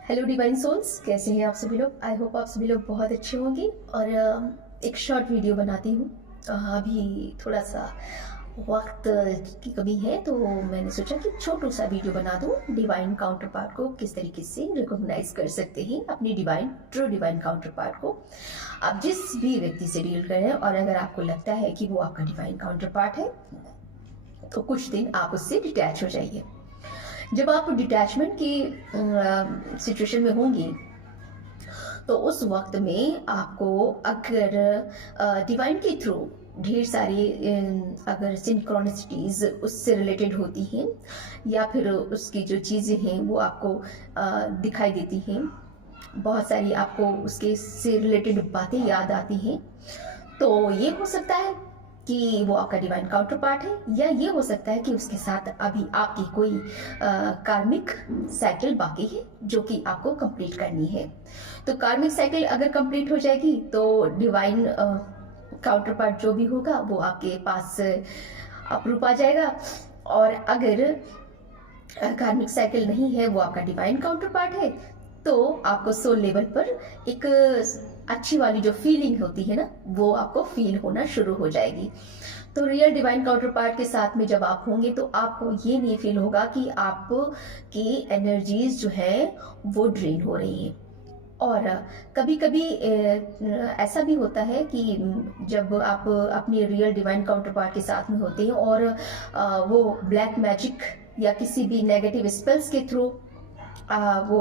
Hello divine souls, कैसे हैं आप सभी लोग। आई होप आप सभी लोग बहुत अच्छे होंगे। और एक शॉर्ट वीडियो बनाती हूँ। अभी थोड़ा सा वक्त की कमी है, तो मैंने सोचा कि छोटू सा वीडियो बना दूँ। डिवाइन काउंटर पार्ट को किस तरीके से रिकॉग्नाइज कर सकते हैं, अपनी ट्रू डिवाइन काउंटर पार्ट को आप जिस भी व्यक्ति से डील कर रहे हैं। और अगर आपको लगता है कि वो आपका डिवाइन काउंटर पार्ट है, तो कुछ दिन आप उससे डिटैच हो जाइए। जब आप डिटैचमेंट की सिचुएशन में होंगी, तो उस वक्त में आपको अगर डिवाइन के थ्रू ढेर सारी अगर सिंक्रोनिसिटीज उससे रिलेटेड होती हैं, या फिर उसकी जो चीज़ें हैं वो आपको दिखाई देती हैं, बहुत सारी आपको उसके से रिलेटेड बातें याद आती हैं, तो ये हो सकता है कि वो आपका डिवाइन काउंटर पार्ट है। या ये हो सकता है कि उसके साथ अभी आपकी कोई कार्मिक साइकिल बाकी है जो कि आपको कंप्लीट करनी है। तो कार्मिक साइकिल अगर कंप्लीट हो जाएगी, तो डिवाइन काउंटर पार्ट जो भी होगा वो आपके पास अप्रूव आ जाएगा। और अगर कार्मिक साइकिल नहीं है, वो आपका डिवाइन काउंटर पार्ट है, तो आपको सोल लेवल पर एक अच्छी वाली जो फीलिंग होती है ना, वो आपको फील होना शुरू हो जाएगी। तो रियल डिवाइन काउंटर पार्ट के साथ में जब आप होंगे, तो आपको ये नहीं फील होगा कि आपकी एनर्जीज जो है वो ड्रेन हो रही है। और कभी कभी ऐसा भी होता है कि जब आप अपनी रियल डिवाइन काउंटर पार्ट के साथ में होते हैं और वो ब्लैक मैजिक या किसी भी नेगेटिव स्पेल्स के थ्रू वो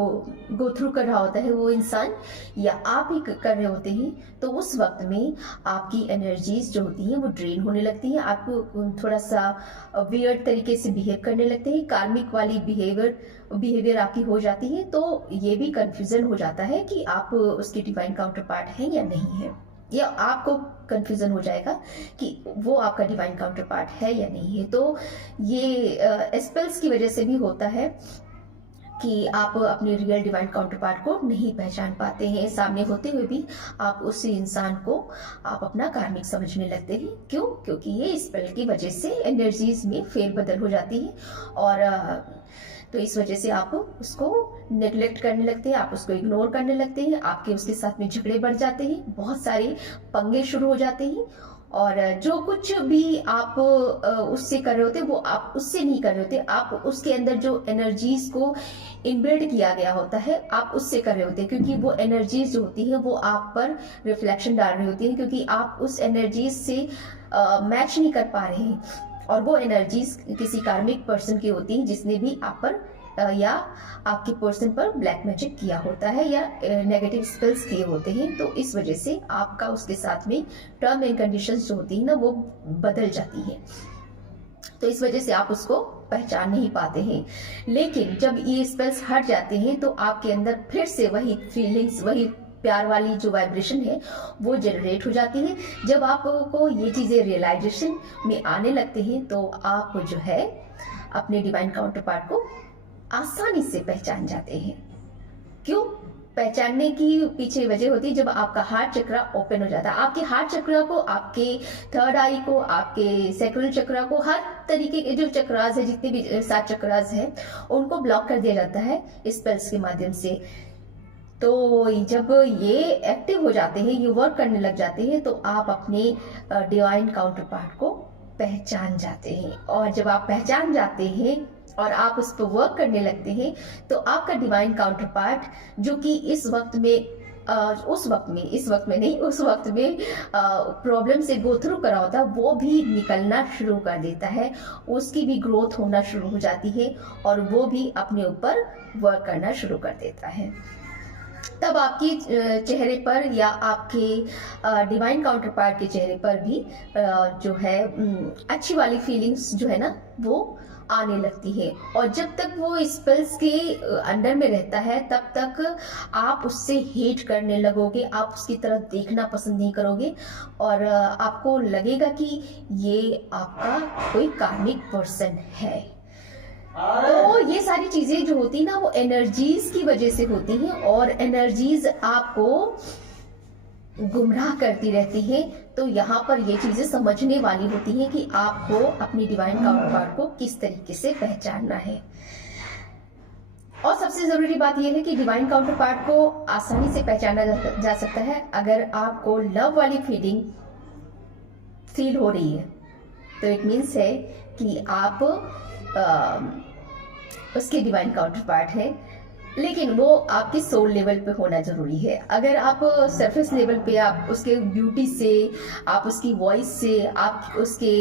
गो थ्रू कर रहा होता है वो इंसान, या आप ही कर रहे होते हैं, तो उस वक्त में आपकी एनर्जीज जो होती हैं वो ड्रेन होने लगती हैं। आपको थोड़ा सा वियर्ड तरीके से बिहेव करने लगते हैं, कार्मिक वाली बिहेवियर आपकी हो जाती है। तो ये भी कंफ्यूजन हो जाता है कि आप उसकी डिवाइन काउंटर पार्ट है या नहीं है, या आपको कंफ्यूजन हो जाएगा कि वो आपका डिवाइन काउंटर पार्ट है या नहीं है। तो ये स्पेल्स की वजह से भी होता है कि आप अपने रियल डिवाइन काउंटर पार्ट को नहीं पहचान पाते हैं। सामने होते हुए भी आप उस इंसान को आप अपना कार्मिक समझने लगते हैं। क्यों? क्योंकि ये स्पेल की वजह से एनर्जीज में फेरबदल हो जाती है, और तो इस वजह से आप उसको नेग्लेक्ट करने लगते हैं, आप उसको इग्नोर करने लगते हैं, आपके उसके साथ में झगड़े बढ़ जाते हैं, बहुत सारे पंगे शुरू हो जाते हैं। और जो कुछ भी आप उससे कर रहे होते वो आप उससे नहीं कर रहे होते, आप उसके अंदर जो एनर्जीज को इनबिल्ड किया गया होता है आप उससे कर रहे होते हैं। क्योंकि वो एनर्जीज जो होती है वो आप पर रिफ्लेक्शन डाल रही होती है, क्योंकि आप उस एनर्जीज से मैच नहीं कर पा रहे हैं। और वो एनर्जीज किसी कार्मिक पर्सन की होती है जिसने भी आप पर या आपके पर्सन पर ब्लैक मैजिक किया होता है, या नेगेटिव स्पेल्स किए होते हैं। तो इस वजह से आपका उसके साथ में टर्म एंड कंडीशंस जो होती है ना, वो बदल जाती है। तो इस वजह से आप उसको पहचान नहीं पाते हैं। लेकिन जब ये स्पेल्स हट जाते हैं, तो आपके अंदर फिर से वही फीलिंग्स, वही प्यार वाली जो वाइब्रेशन है वो जनरेट हो जाती है। जब आपको ये चीजें रियलाइजेशन में आने लगते हैं, तो आप जो है अपने डिवाइन काउंटर पार्ट को आसानी से पहचान जाते हैं। क्यों? पहचानने की पीछे वजह होती है जब आपका हार्ट चक्र ओपन हो जाता है। आपके हार्ट चक्र को, आपके थर्ड आई को, आपके सैक्रल चक्र को, हर तरीके के जो चक्रास है, जितने भी 7 चक्रास है, उनको ब्लॉक कर दिया जाता है स्पेल्स के माध्यम से। तो जब ये एक्टिव हो जाते हैं, ये वर्क करने लग जाते हैं, तो आप अपने डिवाइन काउंटर पार्ट को पहचान जाते हैं। और जब आप पहचान जाते हैं और आप उस पर वर्क करने लगते हैं, तो आपका डिवाइन काउंटर पार्ट जो कि इस वक्त में प्रॉब्लम से गो थ्रू करा होता है, वो भी निकलना शुरू कर देता है, उसकी भी ग्रोथ होना शुरू हो जाती है, और वो भी अपने ऊपर वर्क करना शुरू कर देता है। तब आपके चेहरे पर या आपके डिवाइन काउंटर पार्ट के चेहरे पर भी जो है अच्छी वाली फीलिंग्स जो है ना, वो आने लगती है। और जब तक वो स्पेल्स के अंडर में रहता है, तब तक आप उससे हेट करने लगोगे, आप उसकी तरफ देखना पसंद नहीं करोगे, और आपको लगेगा कि ये आपका कोई कार्मिक पर्सन है। तो ये सारी चीजें जो होती है ना, वो एनर्जीज की वजह से होती हैं, और एनर्जीज आपको गुमराह करती रहती है। तो यहाँ पर ये चीजें समझने वाली होती हैं कि आपको अपनी डिवाइन काउंटर पार्ट को किस तरीके से पहचानना है। और सबसे ज़रूरी बात यह है कि डिवाइन काउंटर पार्ट को आसानी से पहचाना जा सकता है। अगर आपको लव वाली फीलिंग फील हो रही है तो इट मीन्स है कि आप उसके डिवाइन काउंटर पार्ट है, लेकिन वो आपके सोल लेवल पे होना ज़रूरी है। अगर आप सरफेस लेवल पे आप उसके ब्यूटी से, आप उसकी वॉइस से, आप उसके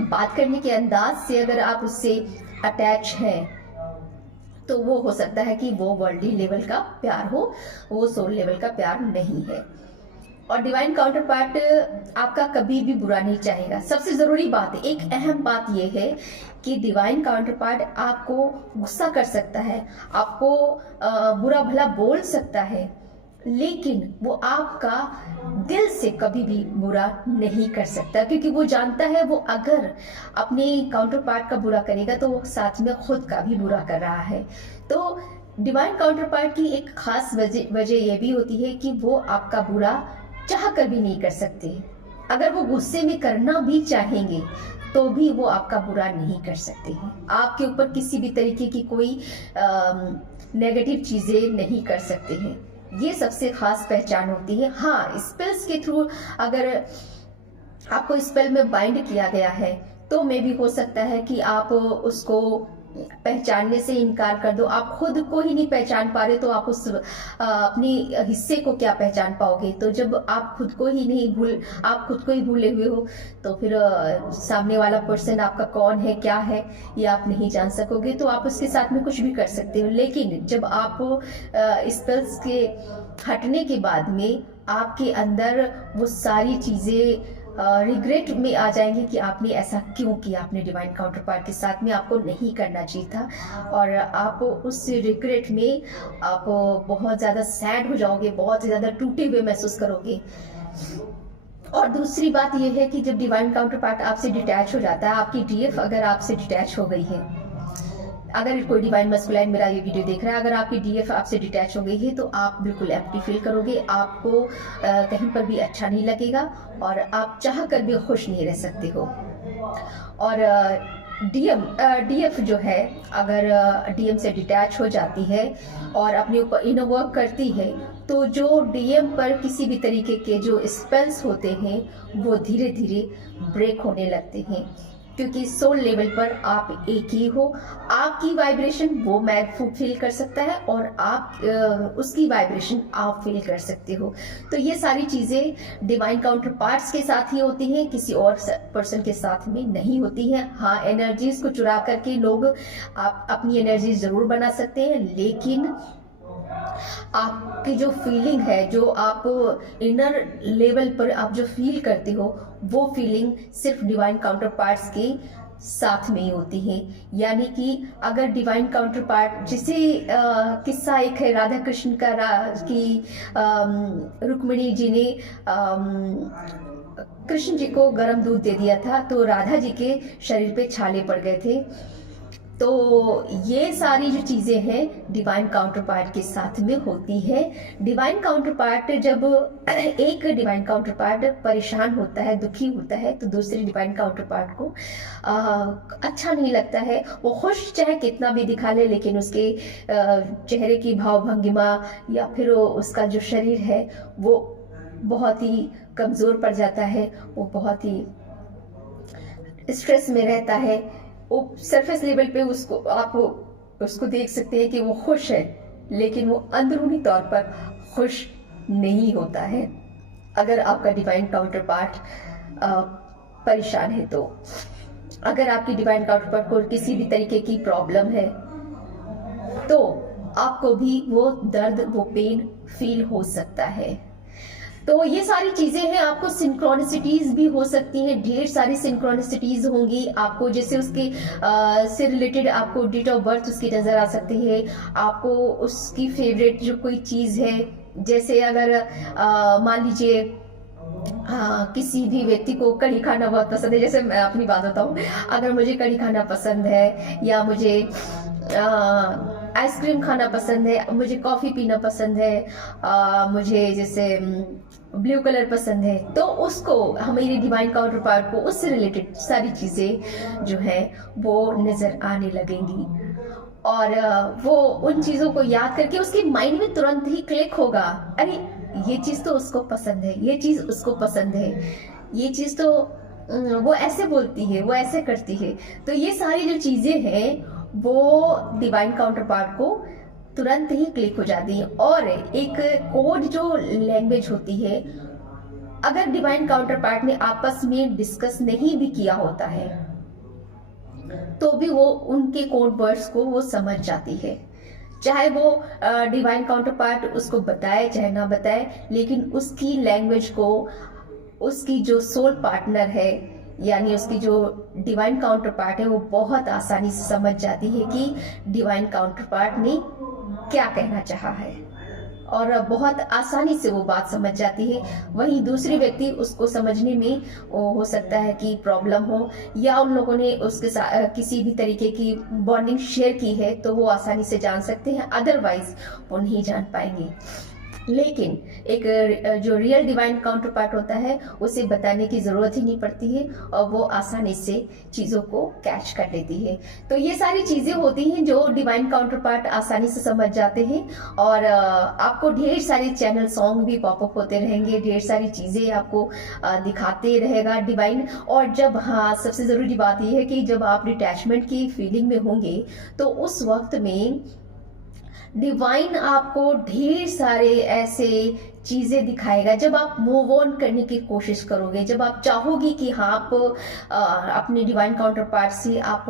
बात करने के अंदाज से अगर आप उससे अटैच हैं तो वो हो सकता है कि वो वर्ल्डली लेवल का प्यार हो, वो सोल लेवल का प्यार नहीं है। और डिवाइन काउंटर पार्ट आपका कभी भी बुरा नहीं चाहेगा। सबसे ज़रूरी बात, एक अहम बात यह है कि डिवाइन काउंटर पार्ट आपको गुस्सा कर सकता है, आपको बुरा भला बोल सकता है, लेकिन वो आपका दिल से कभी भी बुरा नहीं कर सकता, क्योंकि वो जानता है वो अगर अपने काउंटर पार्ट का बुरा करेगा तो वो साथ में खुद का भी बुरा कर रहा है। तो डिवाइन काउंटर पार्ट की एक खास वजह ये भी होती है कि वो आपका बुरा चाह कर भी नहीं कर सकते। अगर वो गुस्से में करना भी चाहेंगे तो भी वो आपका बुरा नहीं कर सकते हैं। आपके ऊपर किसी भी तरीके की कोई नेगेटिव चीज़ें नहीं कर सकते हैं। ये सबसे खास पहचान होती है। हाँ, स्पेल्स के थ्रू अगर आपको स्पेल में बाइंड किया गया है तो मे भी हो सकता है कि आप उसको पहचानने से इनकार कर दो। आप खुद को ही नहीं पहचान पा रहे तो आप उस अपने हिस्से को क्या पहचान पाओगे। तो जब आप खुद को ही भूले हुए हो तो फिर सामने वाला पर्सन आपका कौन है, क्या है, ये आप नहीं जान सकोगे। तो आप उसके साथ में कुछ भी कर सकते हो, लेकिन जब आप स्पेल्स के हटने के बाद में आपके अंदर वो सारी चीज़ें रिग्रेट में आ जाएंगे कि आपने ऐसा क्यों किया, अपने डिवाइन काउंटर पार्ट के साथ में आपको नहीं करना चाहिए था, और आप उस रिग्रेट में आप बहुत ज़्यादा सैड हो जाओगे, बहुत ज़्यादा टूटे हुए महसूस करोगे। और दूसरी बात यह है कि जब डिवाइन काउंटर पार्ट आपसे डिटैच हो जाता है, आपकी डीएफ अगर आपसे डिटैच हो गई है, अगर कोई डिवाइन मस्कुलाइन मेरा ये वीडियो देख रहा है, अगर आपकी डीएफ आपसे डिटैच हो गई है तो आप बिल्कुल एम्प्टी फील करोगे, आपको कहीं पर भी अच्छा नहीं लगेगा और आप चाह कर भी खुश नहीं रह सकते हो। और डीएफ जो है, अगर डीएम से डिटैच हो जाती है और अपने ऊपर इनर वर्क करती है तो जो डीएम पर किसी भी तरीके के जो स्पेल्स होते हैं वो धीरे धीरे ब्रेक होने लगते हैं, क्योंकि सोल लेवल पर आप एक ही हो। आपकी वाइब्रेशन वो मैग फील कर सकता है और आप उसकी वाइब्रेशन आप फील कर सकते हो। तो ये सारी चीज़ें डिवाइन काउंटर पार्ट्स के साथ ही होती हैं, किसी और पर्सन के साथ में नहीं होती हैं। हाँ, एनर्जीज को चुरा करके लोग आप अपनी एनर्जी ज़रूर बना सकते हैं, लेकिन आपकी जो फीलिंग है, जो आप इनर लेवल पर आप जो फील करते हो, वो फीलिंग सिर्फ डिवाइन काउंटर पार्ट्स के साथ में ही होती है। यानी कि अगर डिवाइन काउंटर पार्ट, जिसे किस्सा एक है राधा कृष्ण का कि रुक्मिणी जी ने कृष्ण जी को गर्म दूध दे दिया था तो राधा जी के शरीर पे छाले पड़ गए थे। तो ये सारी जो चीज़ें हैं डिवाइन काउंटर पार्ट के साथ में होती है। डिवाइन काउंटर पार्ट, जब एक डिवाइन काउंटर पार्ट परेशान होता है, दुखी होता है, तो दूसरे डिवाइन काउंटर पार्ट को अच्छा नहीं लगता है। वो खुश चाहे कितना भी दिखा ले, लेकिन उसके चेहरे की भाव भंगिमा या फिर उसका जो शरीर है वो बहुत ही कमज़ोर पड़ जाता है, वो बहुत ही स्ट्रेस में रहता है। वो सरफेस लेवल पे आप उसको देख सकते हैं कि वो खुश है, लेकिन वो अंदरूनी तौर पर खुश नहीं होता है। अगर आपका डिवाइन काउंटर पार्ट परेशान है तो, अगर आपकी डिवाइन काउंटर पार्ट को किसी भी तरीके की प्रॉब्लम है तो आपको भी वो दर्द, वो पेन फील हो सकता है। तो ये सारी चीजें हैं। आपको सिंक्रोनिसिटीज भी हो सकती हैं, ढेर सारी सिंक्रोनिसिटीज होंगी आपको, जैसे उसके से रिलेटेड आपको डेट ऑफ बर्थ उसकी नजर आ सकती है, आपको उसकी फेवरेट जो कोई चीज है, जैसे अगर मान लीजिए किसी भी व्यक्ति को कढ़ी खाना बहुत पसंद है, जैसे मैं अपनी बात बताऊं, अगर मुझे कढ़ी खाना पसंद है या मुझे आइसक्रीम खाना पसंद है, मुझे कॉफ़ी पीना पसंद है, मुझे जैसे ब्लू कलर पसंद है, तो उसको हमारे डिवाइन काउंटर पार्ट को उससे रिलेटेड सारी चीज़ें जो है वो नज़र आने लगेंगी। और वो उन चीज़ों को याद करके उसके माइंड में तुरंत ही क्लिक होगा, अरे ये चीज़ तो उसको पसंद है, ये चीज़ उसको पसंद है, ये चीज़ तो वो ऐसे बोलती है, वो ऐसे करती है। तो ये सारी जो चीज़ें हैं वो डिवाइन काउंटर पार्ट को तुरंत ही क्लिक हो जाती है। और एक कोड जो लैंग्वेज होती है, अगर डिवाइन काउंटर पार्ट ने आपस में डिस्कस नहीं भी किया होता है तो भी वो उनके कोड वर्ड्स को वो समझ जाती है, चाहे वो डिवाइन काउंटर पार्ट उसको बताए चाहे ना बताए, लेकिन उसकी लैंग्वेज को उसकी जो सोल पार्टनर है यानी उसकी जो डिवाइन काउंटर पार्ट है वो बहुत आसानी से समझ जाती है कि डिवाइन काउंटर पार्ट ने क्या कहना चाहा है, और बहुत आसानी से वो बात समझ जाती है। वहीं दूसरे व्यक्ति उसको समझने में हो सकता है कि प्रॉब्लम हो, या उन लोगों ने उसके साथ किसी भी तरीके की बॉन्डिंग शेयर की है तो वो आसानी से जान सकते हैं, अदरवाइज वो नहीं जान पाएंगे। लेकिन एक जो रियल डिवाइन काउंटर पार्ट होता है उसे बताने की ज़रूरत ही नहीं पड़ती है और वो आसानी से चीज़ों को कैच कर लेती है। तो ये सारी चीज़ें होती हैं जो डिवाइन काउंटर पार्ट आसानी से समझ जाते हैं, और आपको ढेर सारे चैनल सॉन्ग भी पॉपअप होते रहेंगे, ढेर सारी चीज़ें आपको दिखाते रहेगा डिवाइन। और जब, हाँ, सबसे ज़रूरी बात यह है कि जब आप डिटैचमेंट की फीलिंग में होंगे तो उस वक्त में डिवाइन आपको ढेर सारे ऐसे चीजें दिखाएगा। जब आप मूव ऑन करने की कोशिश करोगे, जब आप चाहोगे कि हाँ आप अपने डिवाइन काउंटर पार्ट से आप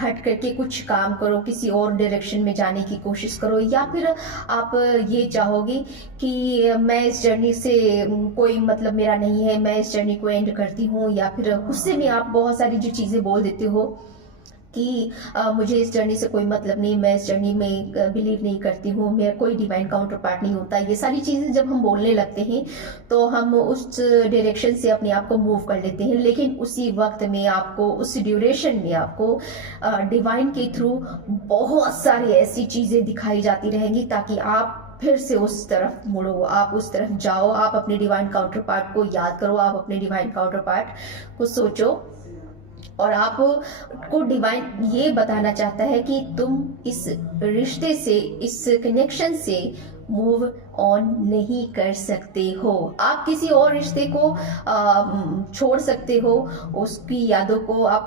हट करके कुछ काम करो, किसी और डायरेक्शन में जाने की कोशिश करो, या फिर आप ये चाहोगे कि मैं इस जर्नी से कोई मतलब मेरा नहीं है, मैं इस जर्नी को एंड करती हूँ, या फिर गुस्से में आप बहुत सारी जो चीजें बोल देते हो कि मुझे इस जर्नी से कोई मतलब नहीं, मैं इस जर्नी में बिलीव नहीं करती हूँ, मेरा कोई डिवाइन काउंटर पार्ट नहीं होता, ये सारी चीज़ें जब हम बोलने लगते हैं तो हम उस डायरेक्शन से अपने आप को मूव कर लेते हैं। लेकिन उसी वक्त में आपको, उस ड्यूरेशन में आपको डिवाइन के थ्रू बहुत सारी ऐसी चीज़ें दिखाई जाती रहेंगी ताकि आप फिर से उस तरफ मुड़ो, आप उस तरफ जाओ, आप अपने डिवाइन काउंटर पार्ट को याद करो, आप अपने डिवाइन काउंटर पार्ट को सोचो, और आपको डिवाइन ये बताना चाहता है कि तुम इस रिश्ते से, इस कनेक्शन से मूव ऑन नहीं कर सकते हो। आप किसी और रिश्ते को छोड़ सकते हो, उसकी यादों को आप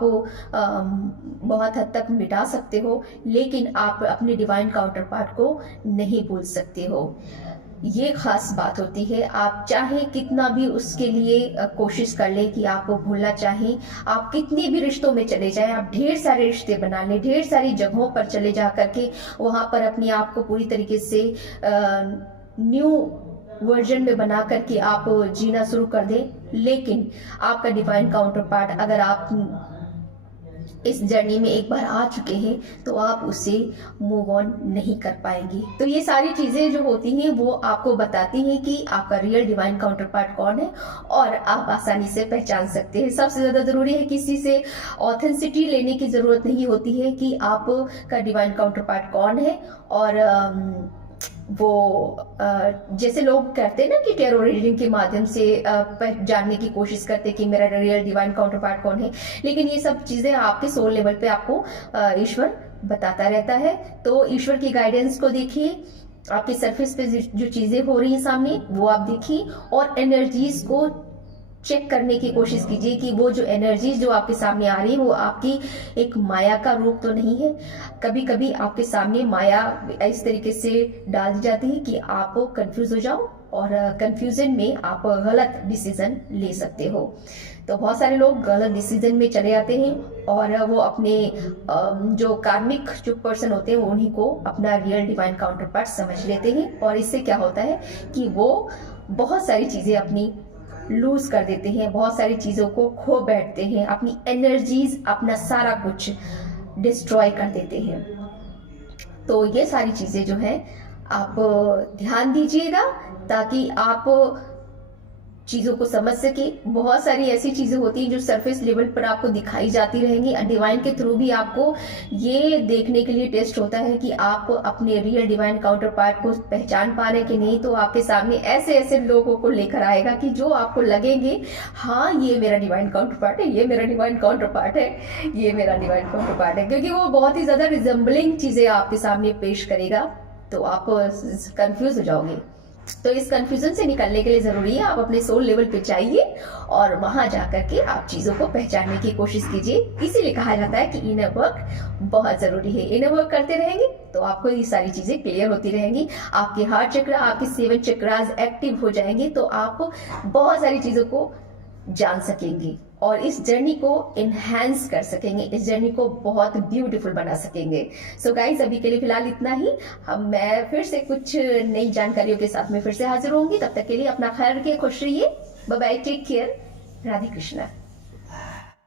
बहुत हद तक मिटा सकते हो, लेकिन आप अपने डिवाइन काउंटर पार्ट को नहीं भूल सकते हो। ये खास बात होती है। आप चाहे कितना भी उसके लिए कोशिश कर ले कि आपको भूलना चाहें, आप कितने भी रिश्तों में चले जाएं, आप ढेर सारे रिश्ते बना लें, ढेर सारी जगहों पर चले जा करके वहां पर अपने आप को पूरी तरीके से न्यू वर्जन में बना करके आप जीना शुरू कर दें, लेकिन आपका डिवाइन काउंटर पार्ट अगर आप इस जर्नी में एक बार आ चुके हैं तो आप उसे मूव ऑन नहीं कर पाएंगे। तो ये सारी चीजें जो होती हैं वो आपको बताती हैं कि आपका रियल डिवाइन काउंटर पार्ट कौन है, और आप आसानी से पहचान सकते हैं। सबसे ज्यादा जरूरी है किसी से ऑथेंसिटी लेने की जरूरत नहीं होती है कि आपका डिवाइन काउंटर पार्ट कौन है। और वो जैसे लोग कहते हैं ना कि टैरो रीडिंग के माध्यम से जानने की कोशिश करते हैं कि मेरा रियल डिवाइन काउंटर पार्ट कौन है, लेकिन ये सब चीजें आपके सोल लेवल पे आपको ईश्वर बताता रहता है। तो ईश्वर की गाइडेंस को देखिए, आपके सरफेस पे जो चीजें हो रही हैं सामने वो आप देखिए, और एनर्जीज को चेक करने की कोशिश कीजिए कि वो जो एनर्जी जो आपके सामने आ रही है वो आपकी एक माया का रूप तो नहीं है। कभी कभी आपके सामने माया इस तरीके से डाल दी जाती है कि आप कंफ्यूज हो जाओ, और कंफ्यूजन में आप गलत डिसीजन ले सकते हो। तो बहुत सारे लोग गलत डिसीजन में चले जाते हैं, और वो अपने जो कार्मिक जो पर्सन होते हैं उन्हीं को अपना रियल डिवाइन काउंटर पार्ट समझ लेते हैं, और इससे क्या होता है कि वो बहुत सारी चीजें अपनी लूज कर देते हैं, बहुत सारी चीजों को खो बैठते हैं, अपनी एनर्जीज, अपना सारा कुछ डिस्ट्रॉय कर देते हैं। तो ये सारी चीजें जो है आप ध्यान दीजिएगा, ताकि आप चीजों को समझ सके। बहुत सारी ऐसी चीजें होती हैं जो सरफेस लेवल पर आपको दिखाई जाती रहेंगी। डिवाइन के थ्रू भी आपको ये देखने के लिए टेस्ट होता है कि आप अपने रियल डिवाइन काउंटर पार्ट को पहचान पा रहे कि नहीं। तो आपके सामने ऐसे ऐसे लोगों को लेकर आएगा कि जो आपको लगेंगे हाँ ये मेरा डिवाइन काउंटर पार्ट है, ये मेरा डिवाइन काउंटर पार्ट है, ये मेरा डिवाइन काउंटर पार्ट है, क्योंकि वो बहुत ही ज्यादा रिजेंबलिंग चीजें आपके सामने पेश करेगा। तो आप कंफ्यूज हो जाओगे। तो इस कंफ्यूजन से निकलने के लिए जरूरी है आप अपने सोल लेवल पे जाइए और वहां जाकर के आप चीजों को पहचानने की कोशिश कीजिए। इसीलिए कहा जाता है कि इनर वर्क बहुत जरूरी है। इनर वर्क करते रहेंगे तो आपको ये सारी चीजें क्लियर होती रहेंगी। आपके हार्ट चक्र, आपके 7 चक्रास एक्टिव हो जाएंगे तो आप बहुत सारी चीजों को जान सकेंगे और इस जर्नी को इनहेंस कर सकेंगे, इस जर्नी को बहुत ब्यूटीफुल बना सकेंगे। सो गाइज अभी के लिए फिलहाल इतना ही। मैं फिर से कुछ नई जानकारियों के साथ में फिर से हाजिर होंगी। तब तक के लिए अपना ख्याल रखिए, खुश रहिए। Bye bye, take care, Radhe Krishna.